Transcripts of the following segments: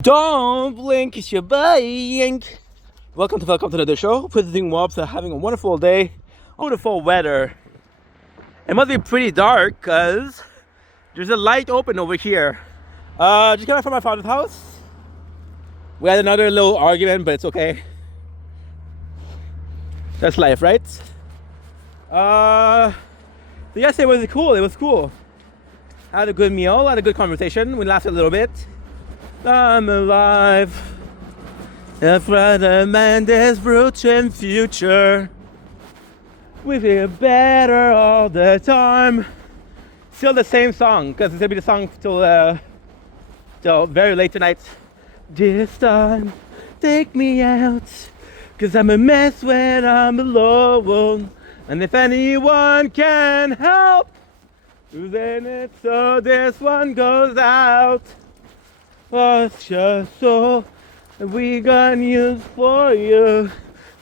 Don't blink, it's your boy. Welcome to the show. Hope everything Wops are having a wonderful day, wonderful weather. It must be pretty dark because there's a light open over here. Just got back from my father's house. We had another little argument, but it's okay. That's life, right? Yesterday was cool. It was cool. I had a good meal, had a good conversation. We laughed a little bit. I'm alive. A brother man, there's roots and future. We feel better all the time. Still the same song, because it's gonna be the song till very late tonight. This time, take me out, cause I'm a mess when I'm alone. And if anyone can help, then it's so this one goes out. What's just so we gonna use for you?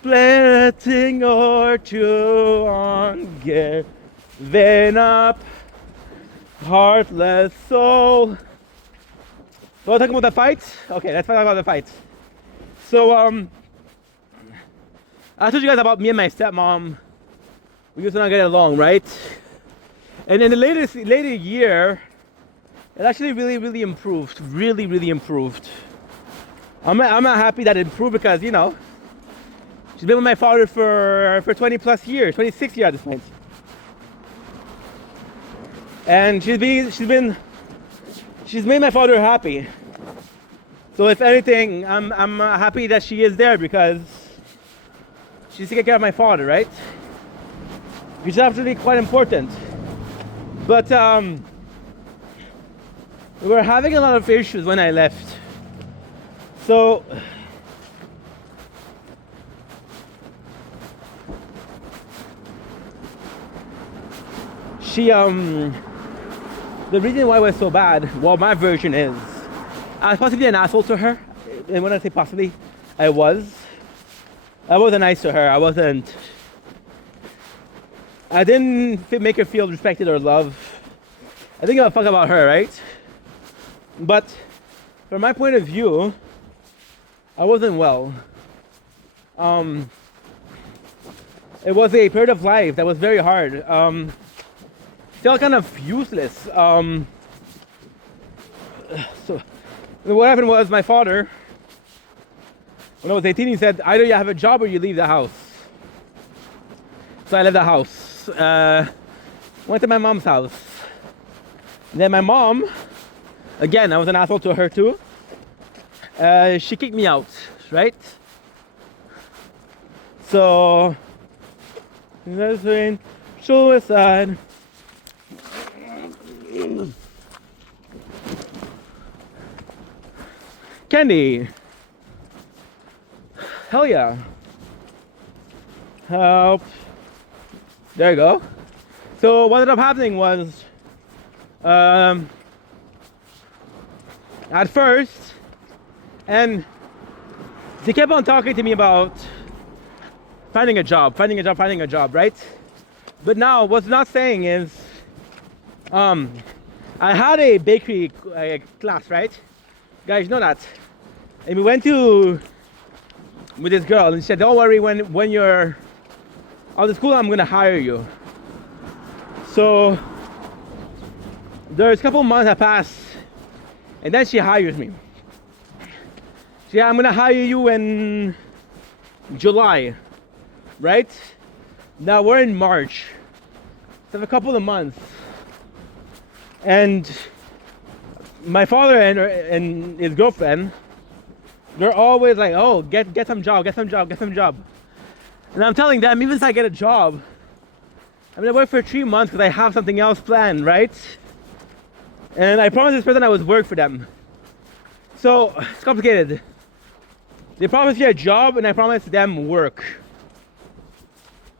Play a thing or two on giving up, heartless soul. Want to talk about the fight? Okay, let's talk about the fight. So I told you guys about me and my stepmom. We used to not get along, right? And in the later year, it actually really improved. Really improved. I'm not happy that it improved because, you know, she's been with my father for 20 plus years, 26 years at this point. And she's made my father happy. So if anything, I'm happy that she is there because she's taking care of my father, right? Which is absolutely quite important. But we were having a lot of issues when I left. So she the reason why it was so bad, well, my version is I was possibly an asshole to her. And when I say possibly, I wasn't nice to her. I didn't make her feel respected or loved. I think I'll fuck about her, right? But from my point of view, I wasn't well. It was a period of life that was very hard. Felt kind of useless. So what happened was my father, when I was 18, he said, either you have a job or you leave the house. So I left the house. Went to my mom's house. And then my mom, again, I was an asshole to her too. She kicked me out, right? So that's when suicide. Candy. Hell yeah. Help. There you go. So what ended up happening was, at first, and she kept on talking to me about finding a job, right? But now what's not saying is, I had a bakery class, right? Guys know that. And we went with this girl and she said, don't worry, when you're out of school, I'm gonna hire you. So there's a couple months that passed and then she hires me. She said, I'm gonna hire you in July, right? Now we're in March. So a couple of months. And my father and his girlfriend, they're always like, oh, get some job. And I'm telling them, even if I get a job, I'm gonna work for 3 months because I have something else planned, right? And I promised this person I would work for them. So it's complicated. They promised me a job and I promised them work.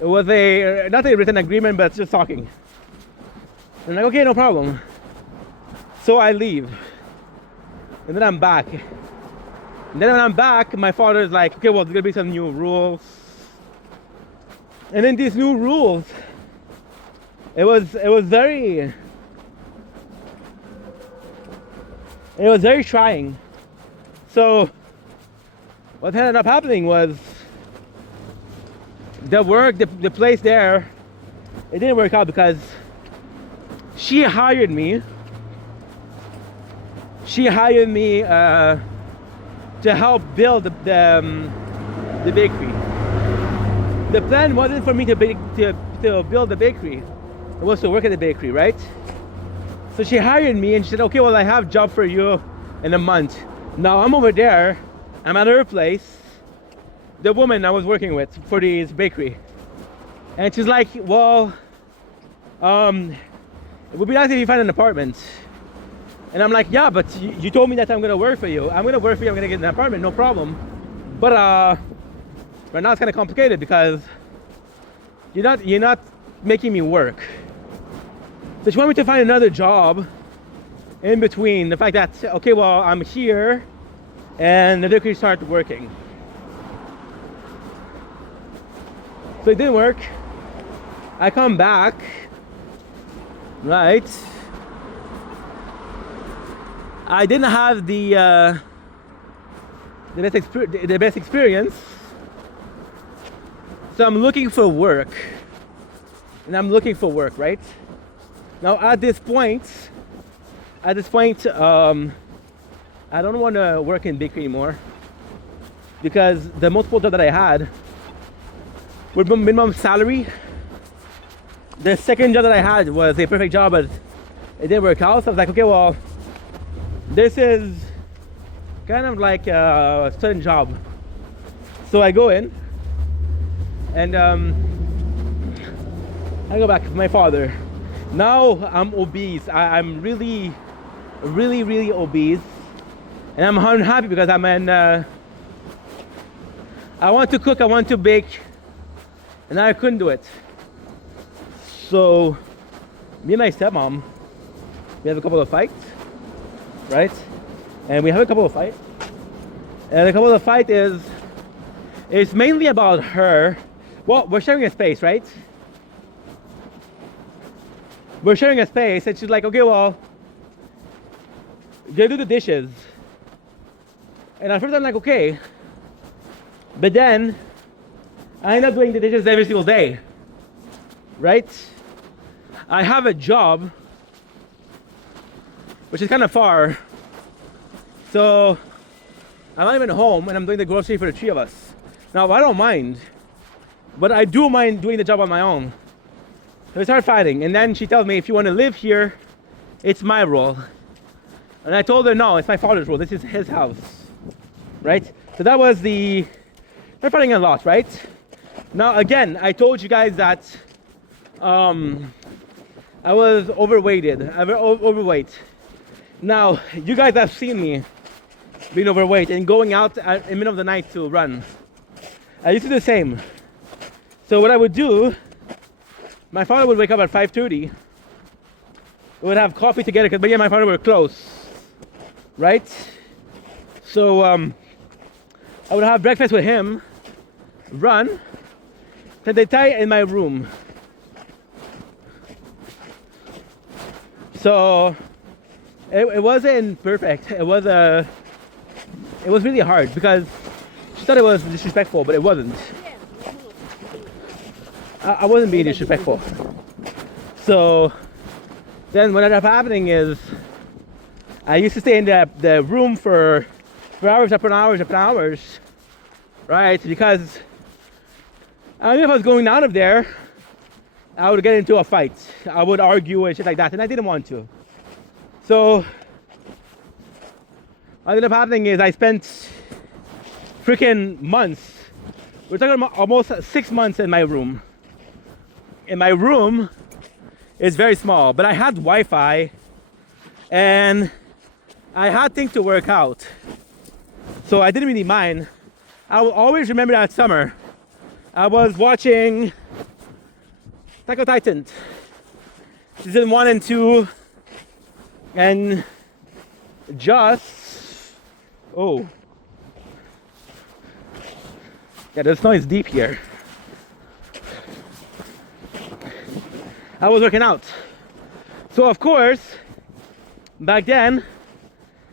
It was not a written agreement, but just talking. I'm like, okay, no problem. So I leave. And then I'm back. And then when I'm back, my father's like, okay, well, there's gonna be some new rules. And then these new rules, it was very trying. So what ended up happening was the place there, it didn't work out because she hired me. She hired me to help build the bakery. The plan wasn't for me to build the bakery. It was to work at the bakery, right? So she hired me and she said, okay, well, I have a job for you in a month. Now I'm over there, I'm at her place, the woman I was working with for this bakery. And she's like, well, it would be nice if you find an apartment. And I'm like, yeah, but you told me that I'm gonna work for you. I'm gonna work for you, I'm gonna get an apartment, no problem. But right now it's kind of complicated because you're not making me work. So she wanted me to find another job in between the fact that, okay, well, I'm here and the bakery started working. So it didn't work. I come back, right? I didn't have the best experience. So I'm looking for work. And I'm looking for work, right? Now at this point, I don't want to work in bakery anymore because the multiple jobs that I had were minimum salary. The second job that I had was a perfect job, but it didn't work out. So I was like, okay, well, this is kind of like a student job. So I go in and I go back to my father. Now I'm obese. I'm really obese, and I'm unhappy because I'm in. I want to cook, I want to bake, and I couldn't do it. So me and my stepmom, we have a couple of fights, right? And we have a couple of fights, and a couple of fight is it's mainly about her. Well, we're sharing a space, right? We're sharing a space, and she's like, okay, well, they do the dishes. And at first I'm like, okay. But then I end up doing the dishes every single day, right? I have a job, which is kind of far. So I'm not even home and I'm doing the grocery for the three of us. Now, I don't mind, but I do mind doing the job on my own. So we start fighting, and then she tells me, if you want to live here, it's my role. And I told her, no, it's my father's role. This is his house, right? So that was we're fighting a lot, right? Now, again, I told you guys that I was overweight. Now, you guys have seen me being overweight and going out in the middle of the night to run. I used to do the same. So what I would do, my father would wake up at 5:30. We would have coffee together because me and my father were close, right? So I would have breakfast with him, run, then they tie in my room. So it wasn't perfect. It was really hard because she thought it was disrespectful, but it wasn't. I wasn't being disrespectful. So then what ended up happening is I used to stay in the room for hours upon hours, right? Because I knew if I was going out of there, I would get into a fight. I would argue and shit like that, and I didn't want to. So what ended up happening is I spent freaking months. We're talking about almost 6 months in my room. And my room is very small, but I had Wi-Fi and I had things to work out. So I didn't really mind. I will always remember that summer. I was watching Attack on Titan, season 1 and 2, and oh. Yeah, the snow is deep here. I was working out. So of course, back then,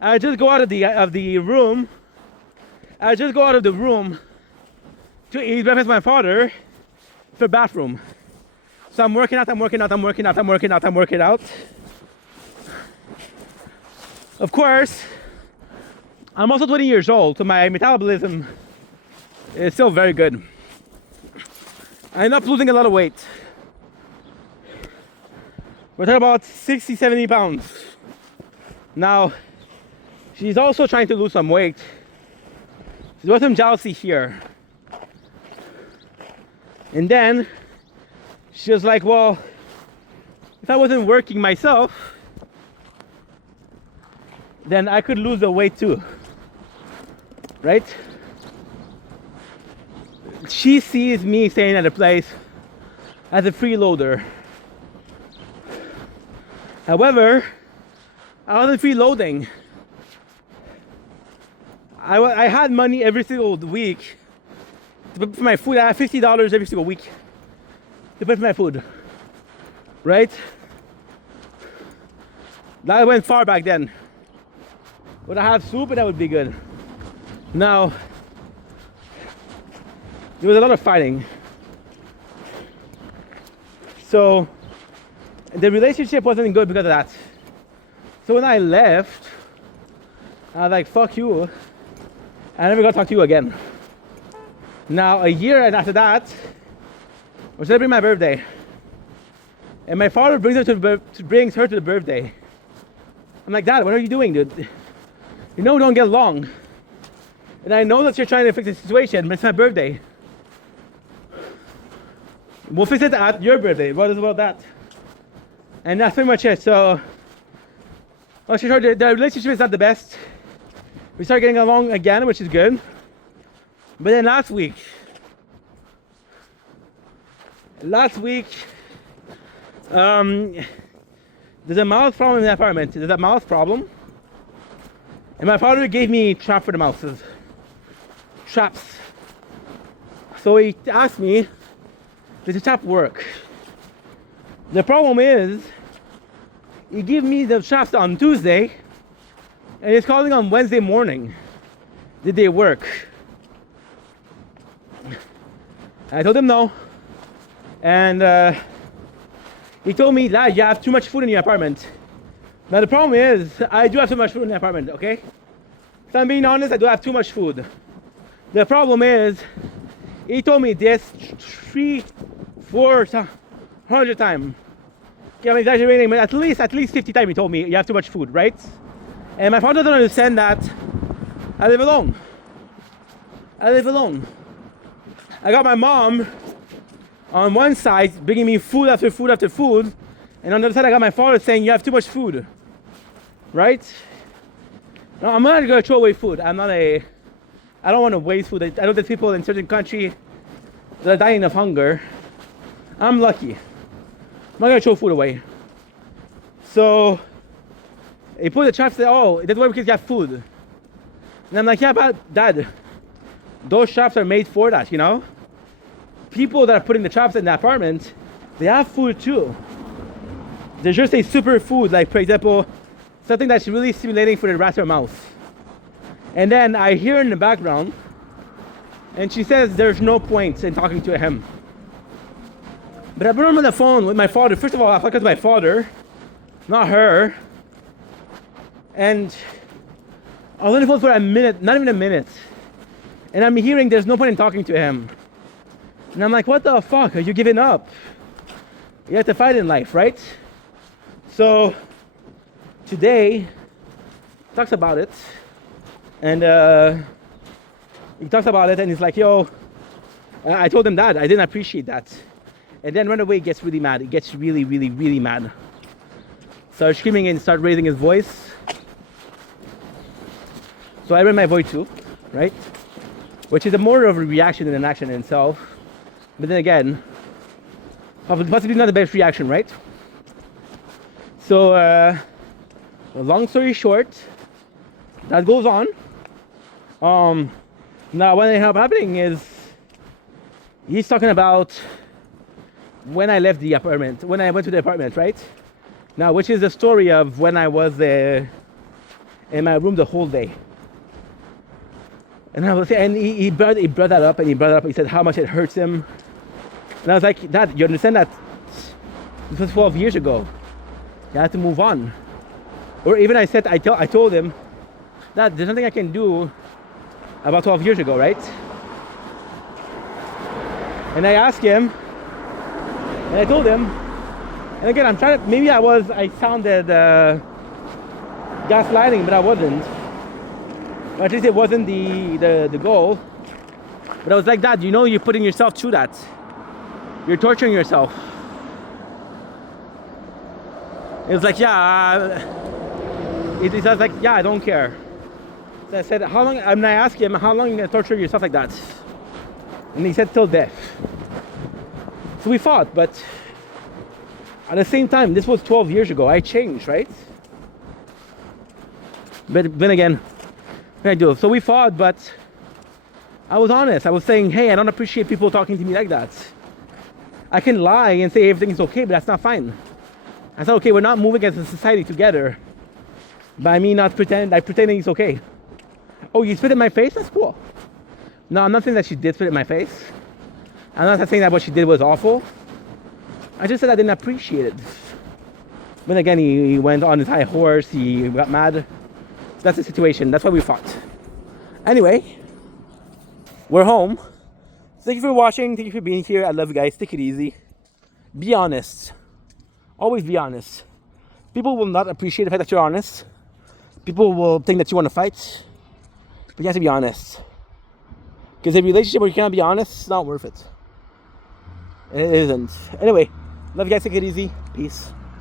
I just go out of the room I just go out of the room to eat breakfast with my father for bathroom. So I'm working out. Of course, I'm also 20 years old, so my metabolism is still very good. I end up losing a lot of weight. We're talking about 60, 70 pounds. Now, she's also trying to lose some weight. There's was some jealousy here. And then, she was like, well, if I wasn't working myself, then I could lose the weight too. Right? She sees me staying at a place as a freeloader. However, I wasn't freeloading. I had money every single week to pay for my food. I had $50 every single week to pay for my food. Right? That went far back then. Would I have soup and that would be good. Now, there was a lot of fighting. So, the relationship wasn't good because of that. So when I left, I was like, fuck you. I never got to talk to you again. Now, a year and after that, we're celebrating my birthday. And my father brings her to the birthday. I'm like, Dad, what are you doing, dude? You know we don't get along. And I know that you're trying to fix the situation, but it's my birthday. We'll fix it at your birthday. What is about that? And that's pretty much it. So, well, the relationship is not the best. We start getting along again, which is good. But then last week, there's a mouse problem in the apartment. There's a mouse problem. And my father gave me trap for the mouses. Traps. So he asked me, does the trap work? The problem is, he gave me the traps on Tuesday, and he's calling on Wednesday morning. Did they work? I told him no. And he told me, Lad, you have too much food in your apartment. Now the problem is, I do have too much food in the apartment, okay? If I'm being honest, I do have too much food. The problem is, he told me this 300-400 times. Yeah, I'm exaggerating, but at least 50 times he told me you have too much food, right? And my father doesn't understand that I live alone. I got my mom on one side bringing me food after food after food, and on the other side I got my father saying you have too much food, right? Now, I'm not gonna throw away food. I don't want to waste food. I know there's people in certain countries that are dying of hunger. I'm lucky. I'm not gonna throw food away. So he put the traps there. Oh, that's why because you have food. And I'm like, yeah, but Dad, those traps are made for that, you know? People that are putting the traps in the apartment, they have food too. There's just a super food, like for example, something that's really stimulating for the rat or mouse. And then I hear in the background, and she says there's no point in talking to him. But I put him on the phone with my father. First of all, I talked to my father, not her. And I was on the phone for a minute, not even a minute. And I'm hearing there's no point in talking to him. And I'm like, what the fuck? Are you giving up? You have to fight in life, right? So today, talks about it. And he talks about it and he's like, yo, I told him that. I didn't appreciate that. And then right away he gets really mad. He gets really, really, really mad. Starts screaming and start raising his voice. So I raised my voice too, right? Which is more of a reaction than an action in itself. But then again, possibly not the best reaction, right? So, long story short, that goes on. Now what ended up happening is he's talking about when I left the apartment, when I went to the apartment, right? Now, which is the story of when I was in my room the whole day. And he brought that up, and he brought it up. He said how much it hurts him. And I was like, Dad, you understand that this was 12 years ago. You have to move on. Or even I told him that there's nothing I can do about 12 years ago, right? And I asked him, and I told him, and again, I'm trying to, maybe I sounded gaslighting, but I wasn't. Or at least it wasn't the goal. But I was like, Dad, you're putting yourself through that. You're torturing yourself. It was like, yeah. He was like, yeah, I don't care. So I said, how long? And I asked him, how long are you gonna torture yourself like that? And he said, till death. So we fought, but at the same time, this was 12 years ago. I changed, right? But then again, what can I do? So we fought, but I was honest. I was saying, hey, I don't appreciate people talking to me like that. I can lie and say everything is okay, but that's not fine. I said, okay, we're not moving as a society together by me not pretending it's okay. Oh, you spit in my face? That's cool. No, I'm not saying that she did spit in my face. I'm not saying that what she did was awful. I just said I didn't appreciate it. But again, he went on his high horse. He got mad. That's the situation. That's why we fought. Anyway, we're home. Thank you for watching. Thank you for being here. I love you guys. Take it easy. Be honest. Always be honest. People will not appreciate the fact that you're honest. People will think that you want to fight. But you have to be honest. Because a relationship where you cannot be honest, it's not worth it. It isn't. Anyway, love you guys. Take it easy. Peace.